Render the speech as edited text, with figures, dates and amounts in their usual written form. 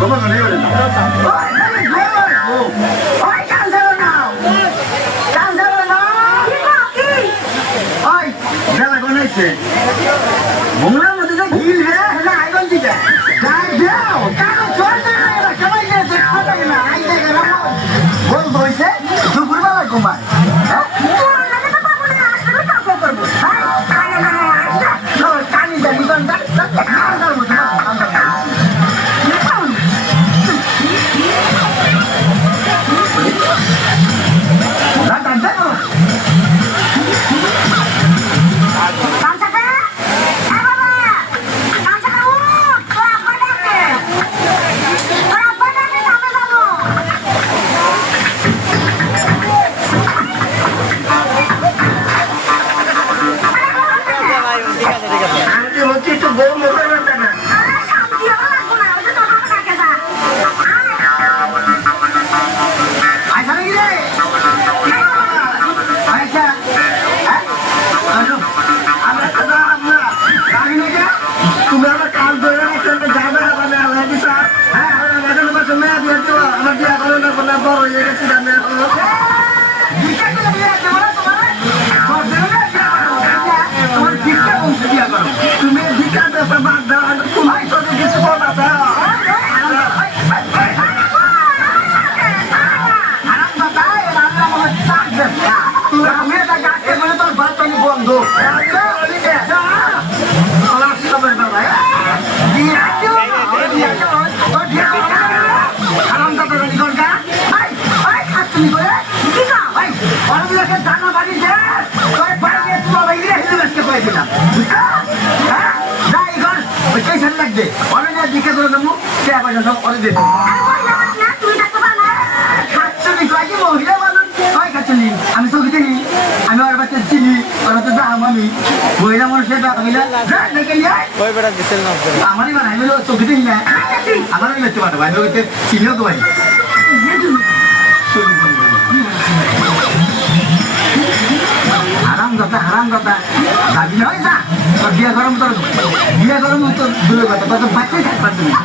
বাবা গনে বলে না ওই কানসার না ওই বেলা গনাইছে মোংলার মধ্যে যে ভিড় রে না আইগন দিতে যাই যাও কারো চলতে না সবাই যেতে খাতা না আই জায়গা না বল বইছে দুপুরবেলা ঘুমায় হ্যাঁ আমি তো চিনি আমি আর বাচ্চা চিনি ওরা তো আমি মহিলা মানুষের আমারই মানে আমি চোখে দেখি না আমারও দেখতে পারবো আমি ওকে চিনিও তো পারি হারাম কথা দাবি নয় যা তোর বিয়ে গরম তোর দূরে কথা তোর বাচ্চাই থাকতে পারবি না